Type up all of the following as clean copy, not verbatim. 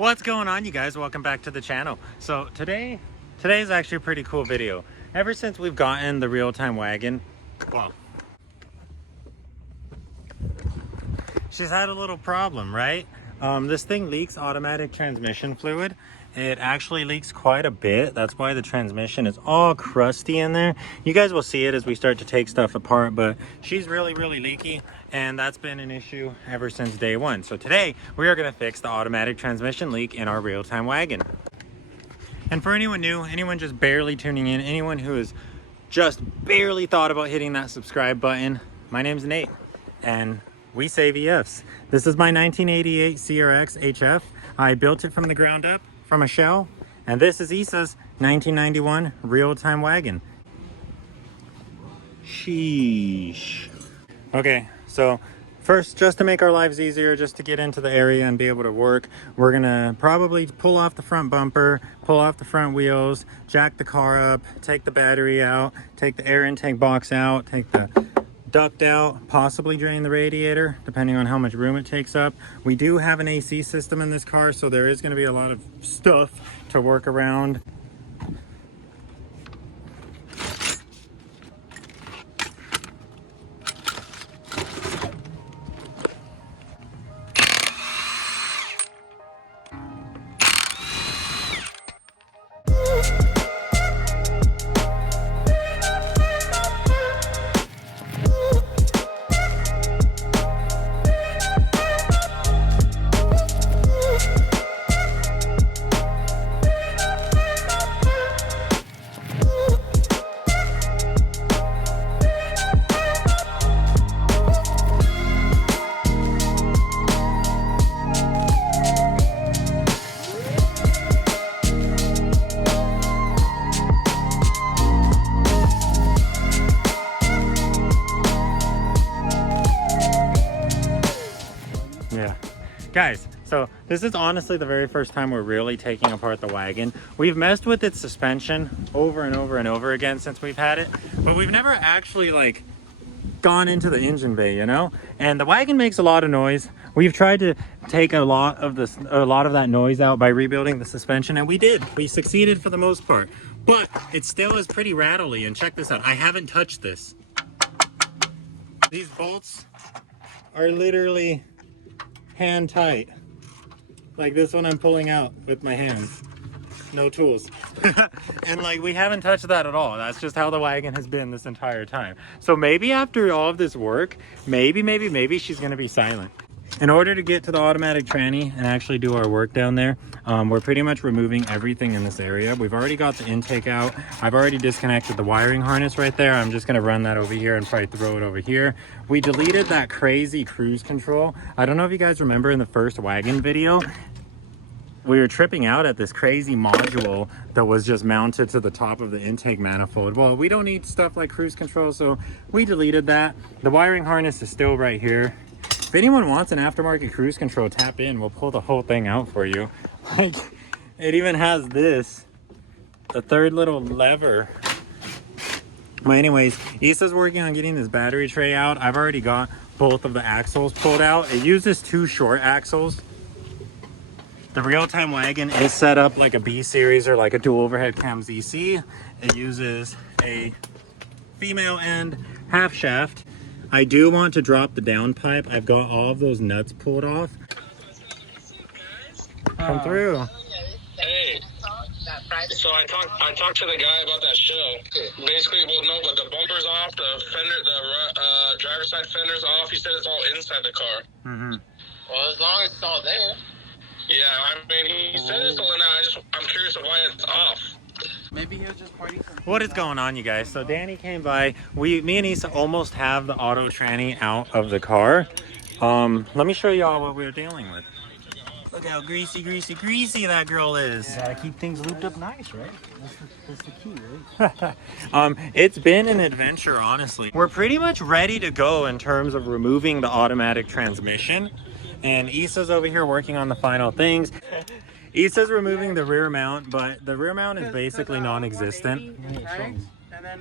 What's going on, you guys? Welcome back to the channel. So today's actually a pretty cool video. Ever since we've gotten the real-time wagon, well, she's had a little problem, right? This thing leaks automatic transmission fluid. It actually leaks quite a bit. That's why the transmission is all crusty in there. You guys will see it as we start to take stuff apart, but she's really leaky, and that's been an issue ever since day one. So today we are going to fix the automatic transmission leak in our real-time wagon. And for anyone new, anyone just barely tuning in, anyone who has just barely thought about hitting that subscribe button, my name's Nate, and we save EFs. This is my 1988 CRX HF. I built it from the ground up, from a shell, and this is Issa's 1991 real-time wagon. Sheesh. Okay, so first, just to make our lives easier, just to get into the area and be able to work, we're gonna probably pull off the front bumper, pull off the front wheels, jack the car up, take the battery out, take the air intake box out, take the duct out, possibly drain the radiator depending on how much room it takes up. We do have an AC system in this car, so there is going to be a lot of stuff to work around. Yeah, guys, so this is honestly the very first time we're really taking apart the wagon. We've messed with its suspension over and over again since we've had it, but we've never actually like gone into the engine bay, you know? And the wagon makes a lot of noise. We've tried to take a lot of that noise out by rebuilding the suspension, and we did. We succeeded for the most part, but it still is pretty rattly. And check this out, I haven't touched this. These bolts are literally hand tight, like this one I'm pulling out with my hands, no tools. And like, we haven't touched that at all. That's just how the wagon has been this entire time. So maybe after all of this work, maybe she's gonna be silent. In order to get to the automatic tranny and actually do our work down there, we're pretty much removing everything in this area. We've already got the intake out. I've already disconnected the wiring harness right there. I'm just gonna run that over here and probably throw it over here. We deleted that crazy cruise control. I don't know if you guys remember in the first wagon video, we were tripping out at this crazy module that was just mounted to the top of the intake manifold. Well, we don't need stuff like cruise control, so we deleted that. The wiring harness is still right here. If anyone wants an aftermarket cruise control, tap in. We'll pull the whole thing out for you. Like, it even has this, the third little lever. Well, anyways, Issa's working on getting this battery tray out. I've already got both of the axles pulled out. It uses two short axles. The real-time wagon is set up like a B series or like a dual overhead cam ZC. It uses a female end half shaft. I do want to drop the downpipe. I've got all of those nuts pulled off. Come through. Hey, so I talked to the guy about that show. Basically, well, no, but the bumper's off, the fender, the driver's side fender's off. He said it's all inside the car. Well, as long as it's all there. Yeah, I mean, he said it's all in there. I'm curious of why it's off. Maybe he was just partying. What is going on, you guys? So Danny came by. Me and Issa almost have the auto tranny out of the car. Let me show y'all what we're dealing with. Look how greasy that girl is. You gotta keep things looped up nice, right? That's the key, right? It's been an adventure, honestly. We're pretty much ready to go in terms of removing the automatic transmission. And Issa's over here working on the final things. Issa's removing the rear mount, but the rear mount is basically non-existent. Right? And then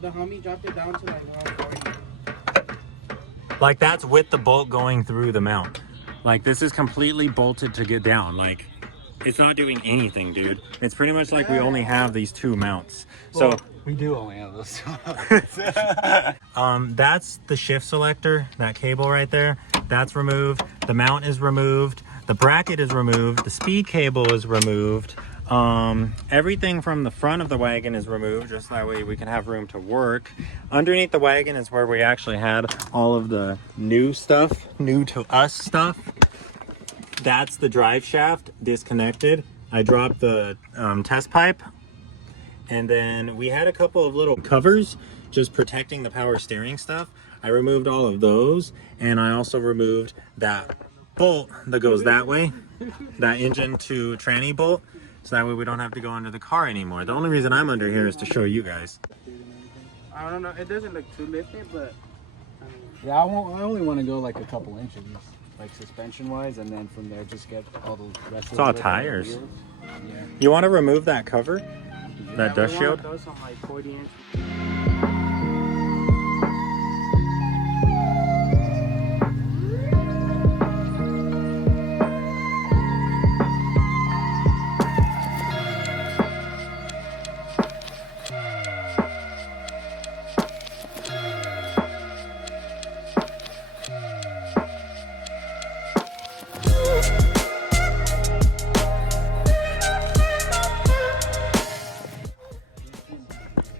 the homie dropped it down to like 140. Like, that's with the bolt going through the mount. Like, this is completely bolted to get down. Like, it's not doing anything, dude. It's pretty much like we only have these two mounts. So Well, we do only have those. that's the shift selector, that cable right there. That's removed. The mount is removed. The bracket is removed. The speed cable is removed. Everything from the front of the wagon is removed, just that way we can have room to work. Underneath the wagon is where we actually had all of the new stuff, new to us stuff. That's the drive shaft disconnected. I dropped the test pipe, and then we had a couple of little covers just protecting the power steering stuff. I removed all of those, and I also removed that bolt that goes that way, that engine to tranny bolt, so that way we don't have to go under the car anymore. The only reason I'm under here is to show you guys. I don't know. It doesn't look too lifted, but Yeah, I only want to go like a couple inches, like suspension wise, and then from there just get all the rest of It's all the tires. wheels. Yeah. You want to remove that cover? That dust shield? Those on like 40 inches.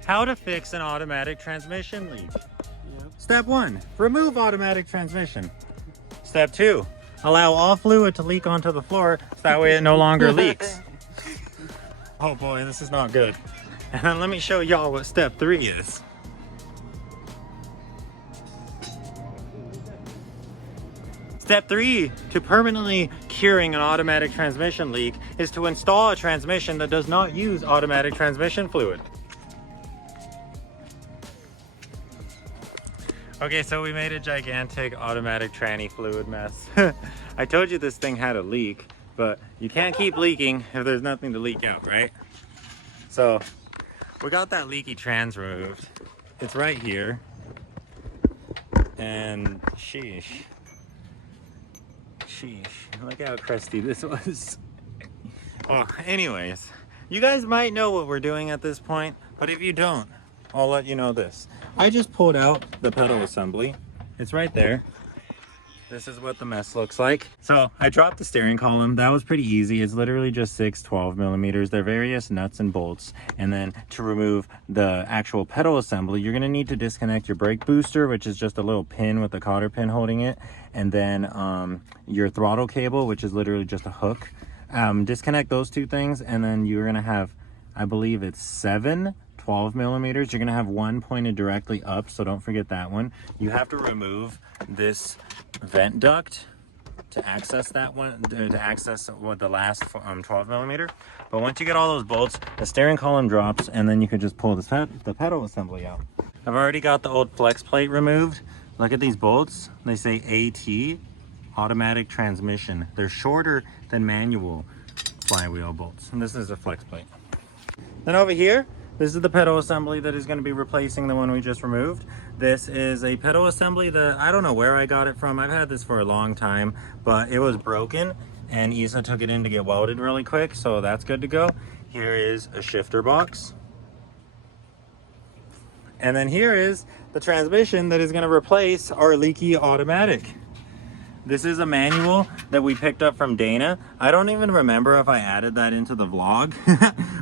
How to fix an automatic transmission leak. Step 1, remove automatic transmission. Step 2, allow all fluid to leak onto the floor so that way it no longer leaks. Oh boy, this is not good. And then let me show y'all what step 3 is. Step 3 to permanently curing an automatic transmission leak is to install a transmission that does not use automatic transmission fluid. Okay, so we made a gigantic automatic tranny fluid mess. I told you this thing had a leak, but you can't keep leaking if there's nothing to leak out, right? So we got that leaky trans removed. It's right here. And sheesh. Look how crusty this was. Oh, anyways, you guys might know what we're doing at this point, but if you don't, I'll let you know this. I just pulled out the pedal assembly. It's right there. This is what the mess looks like. So I dropped the steering column. That was pretty easy. It's literally just 6 12 millimeters. They're various nuts and bolts. And then to remove the actual pedal assembly, you're gonna need to disconnect your brake booster, which is just a little pin with a cotter pin holding it. And then your throttle cable, which is literally just a hook. Disconnect those two things, and then you're gonna have, I believe it's 7 12 millimeters. You're gonna have one pointed directly up, so don't forget that one. You have to remove this vent duct to access that one, to access what the last 12 millimeter. But once you get all those bolts, the steering column drops, and then you can just pull the pedal assembly out. I've already got the old flex plate removed. Look at these bolts. They say AT, automatic transmission. They're shorter than manual flywheel bolts. And this is a flex plate. Then over here, this is the pedal assembly that is going to be replacing the one we just removed. This is a pedal assembly that I don't know where I got it from. I've had this for a long time, but it was broken and Isa took it in to get welded really quick, so that's good to go. Here is a shifter box. And then here is the transmission that is going to replace our leaky automatic. This is a manual that we picked up from Dana. I don't even remember if I added that into the vlog,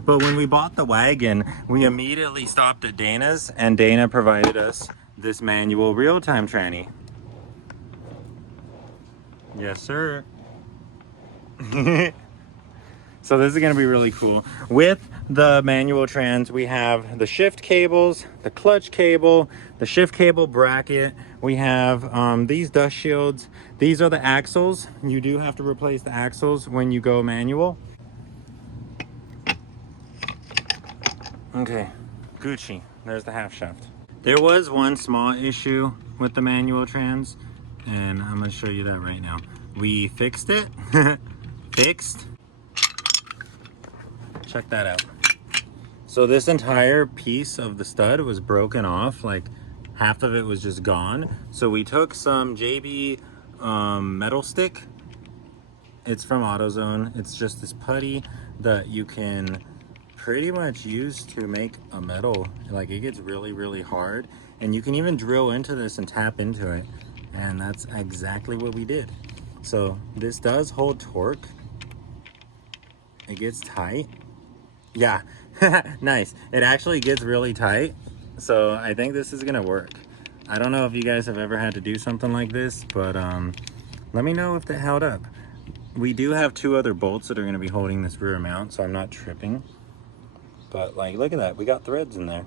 but when we bought the wagon, we immediately stopped at Dana's, and Dana provided us this manual real-time tranny. Yes, sir. So this is going to be really cool. With the manual trans, we have the shift cables, the clutch cable, the shift cable bracket. We have these dust shields. These are the axles. You do have to replace the axles when you go manual. Okay, Gucci. There's the half shaft. There was one small issue with the manual trans, and I'm going to show you that right now. We fixed it. Fixed. Check that out. So this entire piece of the stud was broken off, like half of it was just gone. So we took some JB metal stick It's from AutoZone. It's just this putty that you can pretty much use to make a metal. Like, it gets really, really hard, and you can even drill into this and tap into it. And that's exactly what we did. So this does hold torque. It gets tight. Yeah, nice. It actually gets really tight. So I think this is gonna work. I don't know if you guys have ever had to do something like this, but let me know if that held up. We do have 2 other bolts that are gonna be holding this rear mount, so I'm not tripping. But like, look at that, we got threads in there.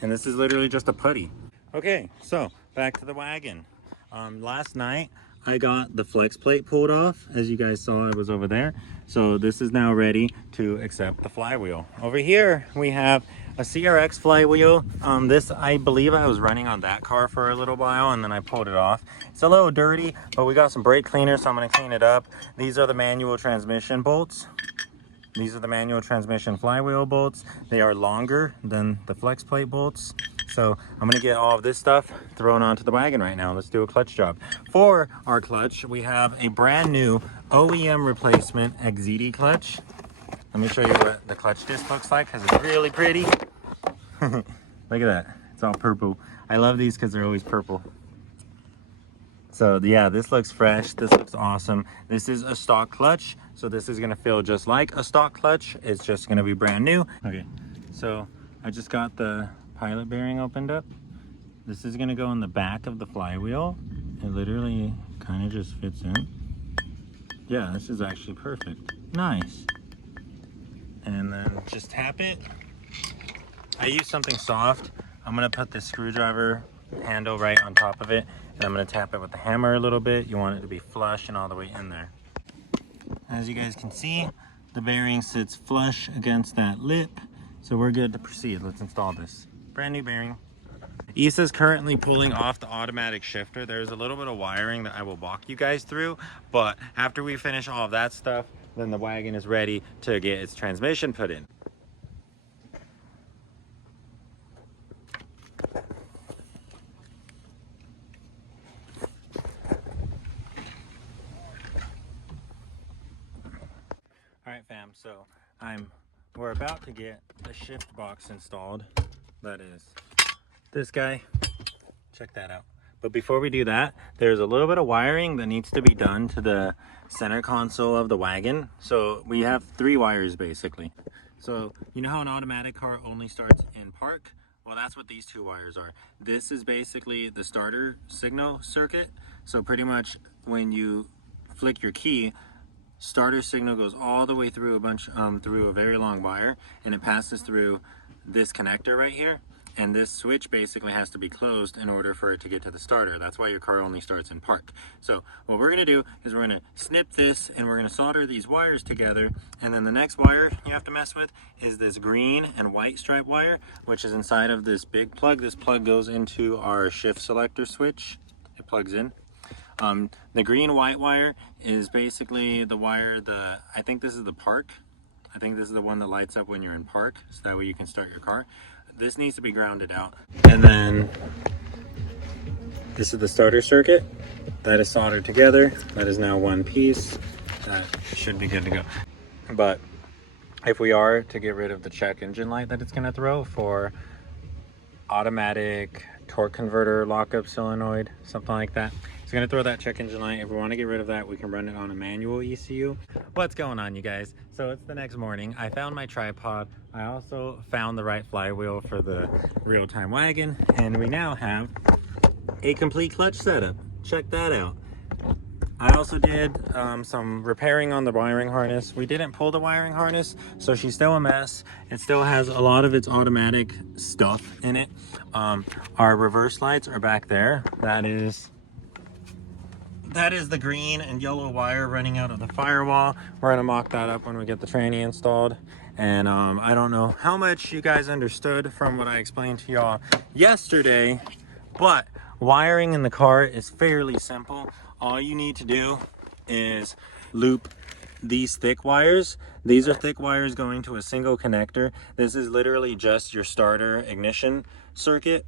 And this is literally just a putty. Okay, so back to the wagon. Last night, I got the flex plate pulled off. As you guys saw, it was over there. So this is now ready to accept the flywheel. Over here, we have a CRX flywheel. This, I believe I was running on that car for a little while, and then I pulled it off. It's a little dirty, but we got some brake cleaner, so I'm gonna clean it up. These are the manual transmission bolts. These are the manual transmission flywheel bolts. They are longer than the flex plate bolts. So I'm gonna get all of this stuff thrown onto the wagon right now. Let's do a clutch job. For our clutch, we have a brand new OEM replacement XZD clutch. Let me show you what the clutch disc looks like, because it's really pretty. Look at that, it's all purple. I love these because they're always purple. So yeah, this looks fresh, this looks awesome. This is a stock clutch, so this is gonna feel just like a stock clutch. It's just gonna be brand new. Okay, so I just got the pilot bearing opened up. This is gonna go in the back of the flywheel. It literally kind of just fits in. Yeah, this is actually perfect. Nice. And then just tap it. I use something soft. I'm gonna put the screwdriver handle right on top of it, and I'm gonna tap it with the hammer a little bit. You want it to be flush and all the way in there. As you guys can see, the bearing sits flush against that lip, so we're good to proceed. Let's install this. Brand new bearing. Issa's currently pulling off the automatic shifter. There's a little bit of wiring that I will walk you guys through, but after we finish all of that stuff, then the wagon is ready to get its transmission put in. All right, fam, so we're about to get the shift box installed. That is this guy. Check that out. But before we do that, there's a little bit of wiring that needs to be done to the center console of the wagon. So we have 3 wires basically. So you know how an automatic car only starts in park? Well, that's what these 2 wires are. This is basically the starter signal circuit. So pretty much when you flick your key, starter signal goes all the way through through a very long wire, and it passes through this connector right here, and this switch basically has to be closed in order for it to get to the starter. That's why your car only starts in park. So what we're gonna do is we're gonna snip this, and we're gonna solder these wires together, and then the next wire you have to mess with is this green and white stripe wire, which is inside of this big plug. This plug goes into our shift selector switch. It plugs in. The green white wire is basically the wire I think this is the park. I think this is the one that lights up when you're in park, so that way you can start your car. This needs to be grounded out. And then this is the starter circuit. That is soldered together. That is now one piece. That should be good to go. But if we are to get rid of the check engine light that it's gonna throw for automatic torque converter lockup solenoid, something like that, it's gonna throw that check engine light. If we want to get rid of that, we can run it on a manual ECU. What's going on, you guys? So it's the next morning. I found my tripod. I also found the right flywheel for the real-time wagon, and we now have a complete clutch setup. Check that out. I also did some repairing on the wiring harness. We didn't pull the wiring harness, so she's still a mess. It still has a lot of its automatic stuff in it. Our reverse lights are back there. That is the green and yellow wire running out of the firewall. We're gonna mock that up when we get the tranny installed. And I don't know how much you guys understood from what I explained to y'all yesterday, but wiring in the car is fairly simple. All you need to do is loop these thick wires. These are thick wires going to a single connector. This is literally just your starter ignition circuit.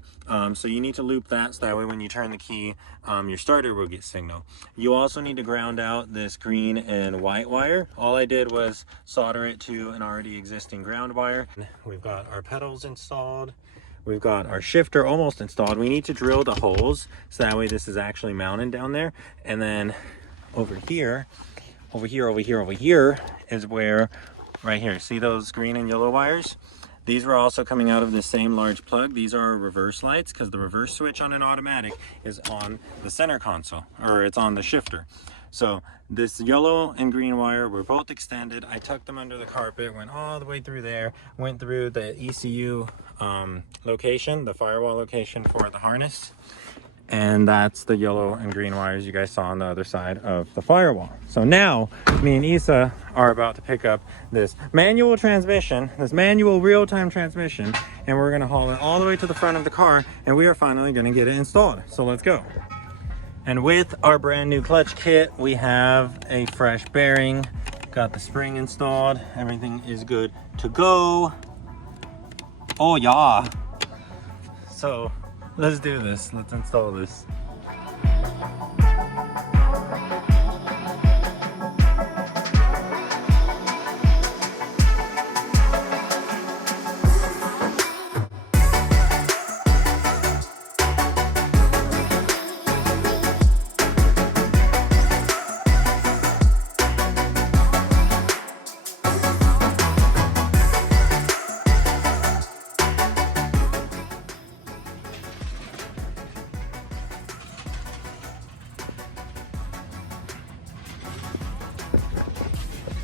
So you need to loop that so that way when you turn the key, your starter will get signal. You also need to ground out this green and white wire. All I did was solder it to an already existing ground wire. We've got our pedals installed. We've got our shifter almost installed. We need to drill the holes so that way this is actually mounted down there. And then over here is where, right here, see those green and yellow wires? These were also coming out of the same large plug. These are reverse lights because the reverse switch on an automatic is on the center console, or it's on the shifter. So this yellow and green wire were both extended. I tucked them under the carpet, went all the way through there, went through the ECU location, the firewall location for the harness. And that's the yellow and green wires you guys saw on the other side of the firewall. So now me and Issa are about to pick up this manual transmission, this manual real-time transmission, and we're gonna haul it all the way to the front of the car, and we are finally gonna get it installed. So let's go. And with our brand new clutch kit, we have a fresh bearing, got the spring installed, everything is good to go. Oh yeah. So let's do this. Let's install this.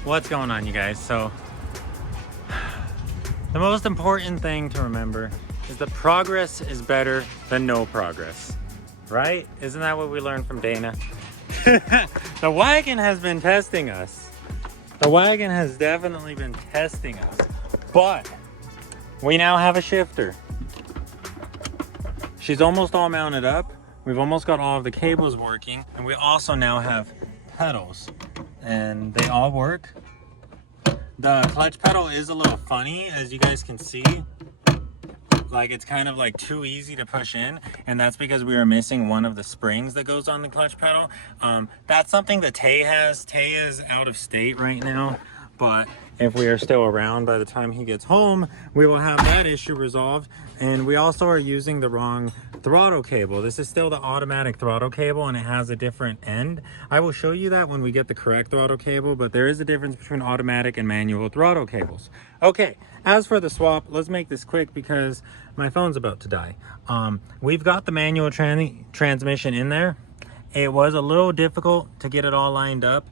What's going on, you guys? So the most important thing to remember is that progress is better than no progress, right? Isn't that what we learned from Dana? The wagon has been testing us. The wagon has definitely been testing us, but we now have a shifter. She's almost all mounted up. We've almost got all of the cables working, and we also now have pedals, and they all work. The clutch pedal is a little funny, as you guys can see. Like, it's kind of like too easy to push in, and that's because we are missing one of the springs that goes on the clutch pedal. That's something that Tay has. Tay is out of state right now, but if we are still around by the time he gets home, we will have that issue resolved. And we also are using the wrong throttle cable. This is still the automatic throttle cable, and it has a different end. I will show you that when we get the correct throttle cable, but there is a difference between automatic and manual throttle cables. Okay, as for the swap, let's make this quick because my phone's about to die. We've got the manual transmission in there. It was a little difficult to get it all lined up.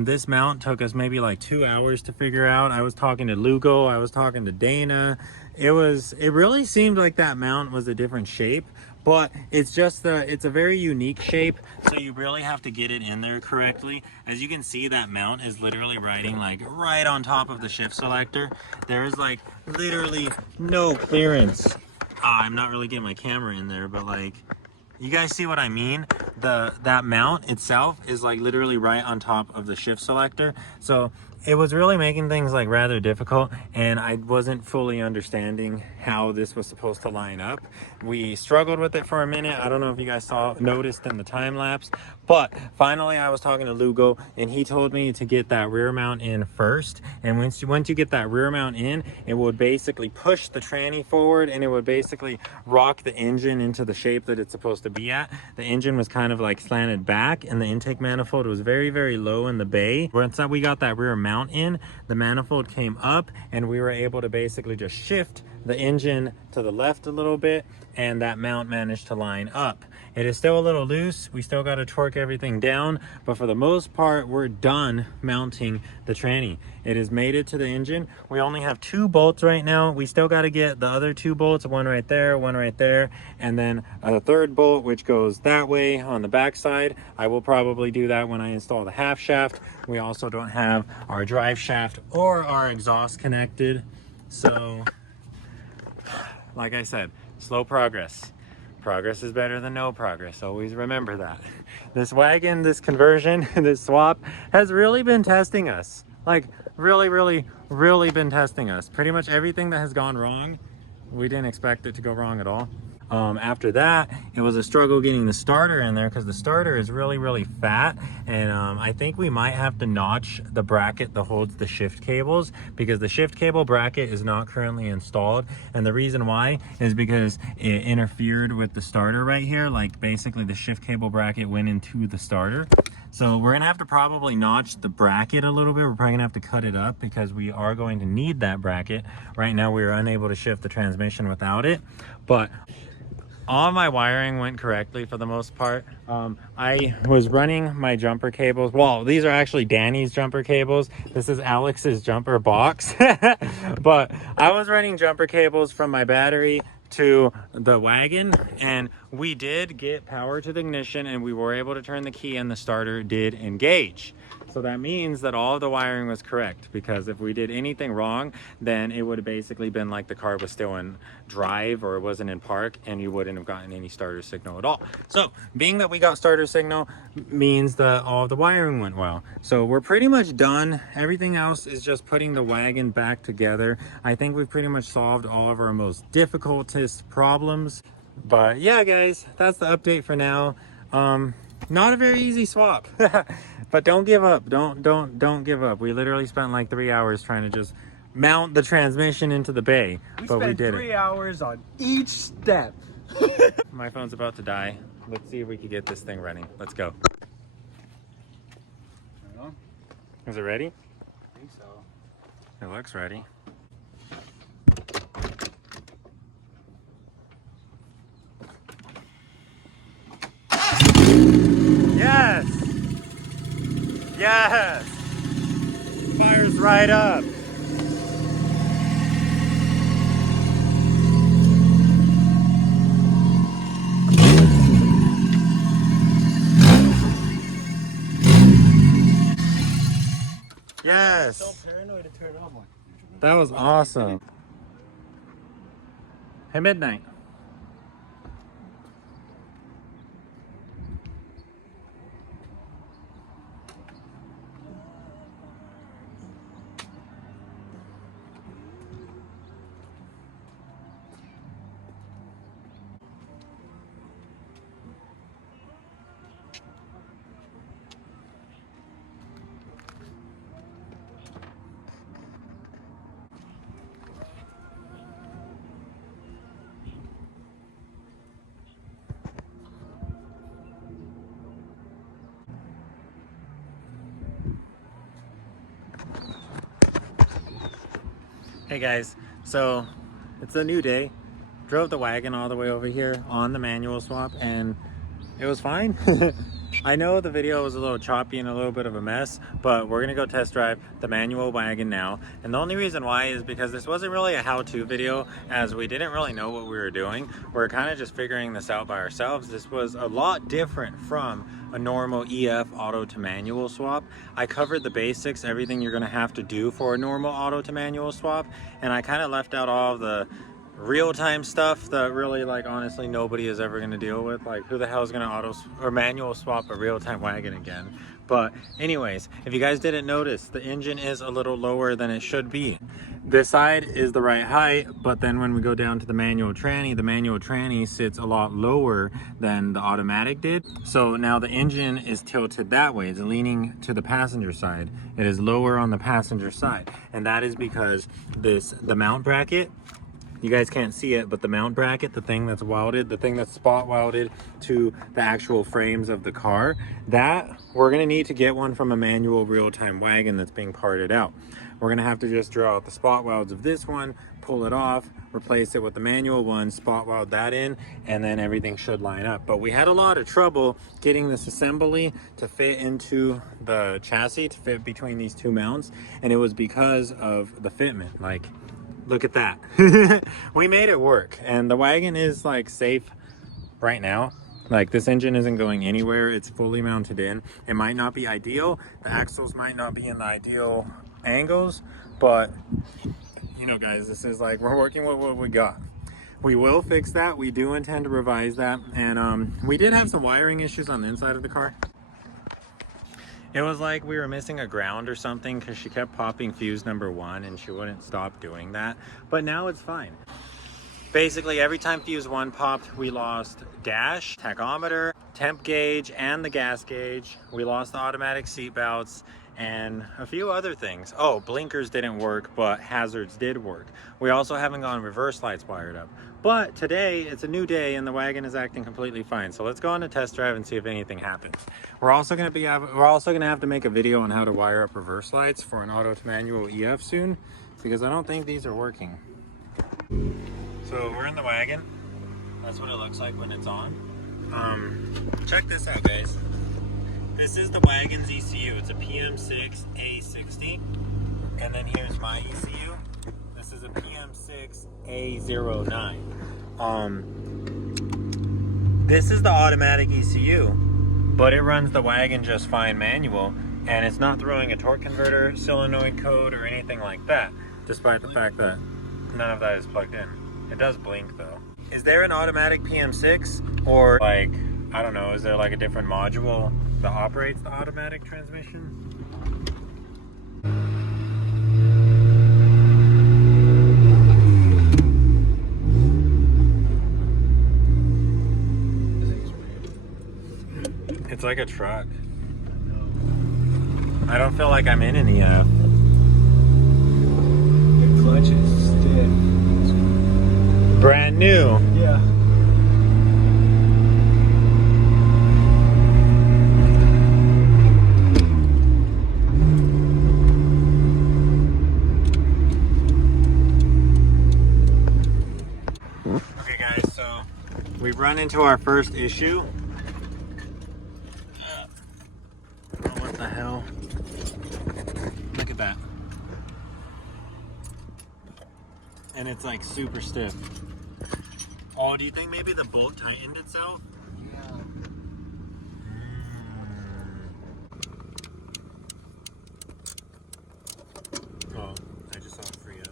This mount took us maybe like 2 hours to figure out. I was talking to Lugo, I was talking to Dana. It really seemed like that mount was a different shape, but it's a very unique shape, so you really have to get it in there correctly. As you can see, that mount is literally riding like right on top of the shift selector. There is like literally no clearance. I'm not really getting my camera in there, but like, you guys see what I mean? That mount itself is like literally right on top of the shift selector. So it was really making things like rather difficult, and I wasn't fully understanding how this was supposed to line up. We struggled with it for a minute. I don't know if you guys noticed in the time lapse, but finally I was talking to Lugo, and he told me to get that rear mount in first. And once you get that rear mount in, it would basically push the tranny forward, and it would basically rock the engine into the shape that it's supposed to be at. The engine was kind of like slanted back, and the intake manifold was very, very low in the bay. Once we got that rear mount in, the manifold came up, and we were able to basically just shift the engine to the left a little bit, and that mount managed to line up. It is still a little loose. We still got to torque everything down, but for the most part, we're done mounting the tranny. It has made it to the engine. We only have 2 bolts right now. We still got to get the other 2 bolts, one right there, and then a 3rd bolt, which goes that way on the back side. I will probably do that when I install the half shaft. We also don't have our drive shaft or our exhaust connected. So, like I said, slow progress. Progress is better than no progress. Always remember that. This wagon, this conversion, this swap has really been testing us. Like really been testing us. Pretty much everything that has gone wrong, we didn't expect it to go wrong at all. After that, it was a struggle getting the starter in there because the starter is really fat, and I think we might have to notch the bracket that holds the shift cables, because the shift cable bracket is not currently installed, and the reason why is because it interfered with the starter right here. Like basically the shift cable bracket went into the starter. So we're gonna have to probably notch the bracket a little bit. We're probably gonna have to cut it up because we are going to need that bracket. Right now we are unable to shift the transmission without it, but all my wiring went correctly for the most part. I was running my jumper cables. Well, these are actually Danny's jumper cables. This is Alex's jumper box. But I was running jumper cables from my battery to the wagon, and we did get power to the ignition, and we were able to turn the key, and the starter did engage. So that means that all of the wiring was correct, because if we did anything wrong, then it would have basically been like the car was still in drive or it wasn't in park, and you wouldn't have gotten any starter signal at all. So being that we got starter signal means that all of the wiring went well. So we're pretty much done. Everything else is just putting the wagon back together. I think we've pretty much solved all of our most difficultest problems. But yeah, guys, that's the update for now. Not a very easy swap. But don't give up. Don't give up. We literally spent like 3 hours trying to just mount the transmission into the bay. But we did it. 3 hours on each step. My phone's about to die. Let's see if we can get this thing running. Let's go. Is it ready? I think so. It looks ready. Yes! Yes! Fires right up. Yes! So paranoid to turn it off. That was awesome. Hey, Midnight. Hey guys, so it's a new day. Drove the wagon all the way over here on the manual swap, and it was fine. I know the video was a little choppy and a little bit of a mess, but we're gonna go test drive the manual wagon now. And the only reason why is because this wasn't really a how-to video, as we didn't really know what we were doing. We're kind of just figuring this out by ourselves. This was a lot different from a normal EF auto to manual swap. I covered the basics, everything you're gonna have to do for a normal auto to manual swap, and I kind of left out all of the real-time stuff that really, like, honestly nobody is ever going to deal with. Like, who the hell is going to auto or manual swap a real-time wagon again? But anyways, if you guys didn't notice, the engine is a little lower than it should be. This side is the right height, but then when we go down to the manual tranny sits a lot lower than the automatic did. So now the engine is tilted that way. It's leaning to the passenger side. It is lower on the passenger side, and that is because the mount bracket, you guys can't see it, but the mount bracket, the thing that's welded, the thing that's spot welded to the actual frames of the car, that we're gonna need to get one from a manual real-time wagon that's being parted out. We're gonna have to just draw out the spot welds of this one, pull it off, replace it with the manual one, spot weld that in, and then everything should line up. But we had a lot of trouble getting this assembly to fit into the chassis, to fit between these two mounts, and it was because of the fitment. Like, look at that. We made it work, and the wagon is like safe right now. Like, this engine isn't going anywhere. It's fully mounted in. It might not be ideal. The axles might not be in the ideal angles, but you know, guys, this is like, we're working with what we got. We will fix that. We do intend to revise that. And we did have some wiring issues on the inside of the car. It was like we were missing a ground or something because she kept popping fuse number 1 and she wouldn't stop doing that. But now it's fine. Basically, every time fuse 1 popped, we lost dash, tachometer, temp gauge, and the gas gauge. We lost the automatic seat belts and a few other things. Oh, blinkers didn't work, but hazards did work. We also haven't gotten reverse lights wired up. But today, it's a new day and the wagon is acting completely fine. So let's go on a test drive and see if anything happens. We're also gonna have to make a video on how to wire up reverse lights for an auto to manual EF soon, because I don't think these are working. So we're in the wagon. That's what it looks like when it's on. Check this out, guys. This is the wagon's ECU. It's a PM6 A60. And then here's my ECU. This is a PM6 A09. This is the automatic ECU, but it runs the wagon just fine manual, and it's not throwing a torque converter, solenoid code, or anything like that, despite the fact that none of that is plugged in. It does blink though. Is there an automatic PM6, or like, I don't know, is there like a different module that operates the automatic transmission? It's like a truck. I don't feel like I'm in an EF. The clutch is stiff. Brand new. Yeah. Okay guys, so we've run into our first issue. Oh, what the hell? Look at that. And it's like super stiff. Oh, do you think maybe the bolt tightened itself? Yeah. Oh, I just saw it free up.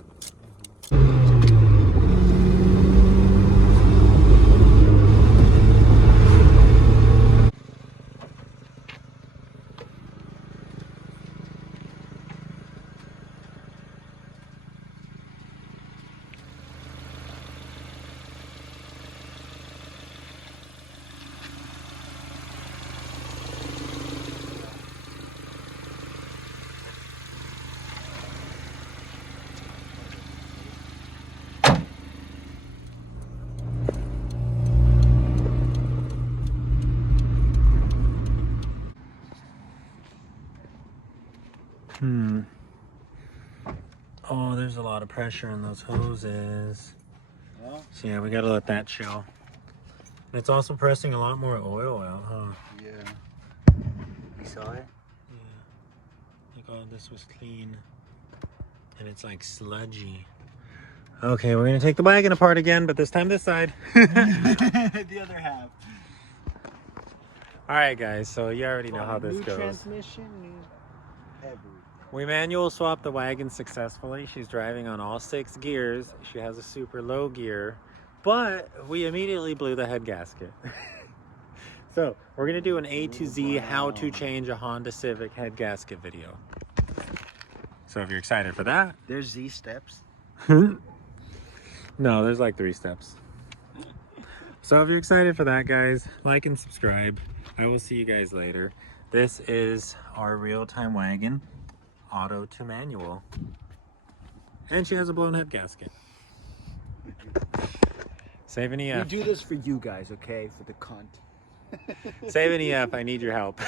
Oh, there's a lot of pressure in those hoses. Yeah. So yeah, we gotta let that chill. It's also pressing a lot more oil out, huh? Yeah. You saw it? Yeah. Like all this was clean. And it's like sludgy. Okay, we're gonna take the wagon apart again, but this time this side. The other half. Alright guys, so you already know how this New goes. transmission, new everything. We manual swapped the wagon successfully. She's driving on all 6 gears. She has a super low gear, but we immediately blew the head gasket. So we're gonna do an A to Z how to change a Honda Civic head gasket video. So if you're excited for that. There's Z steps. No, there's like 3 steps. So if you're excited for that, guys, like and subscribe. I will see you guys later. This is our real-time wagon, auto to manual. And she has a blown head gasket. Save an EF. We do this for you guys, okay? For the content. Save an EF, I need your help.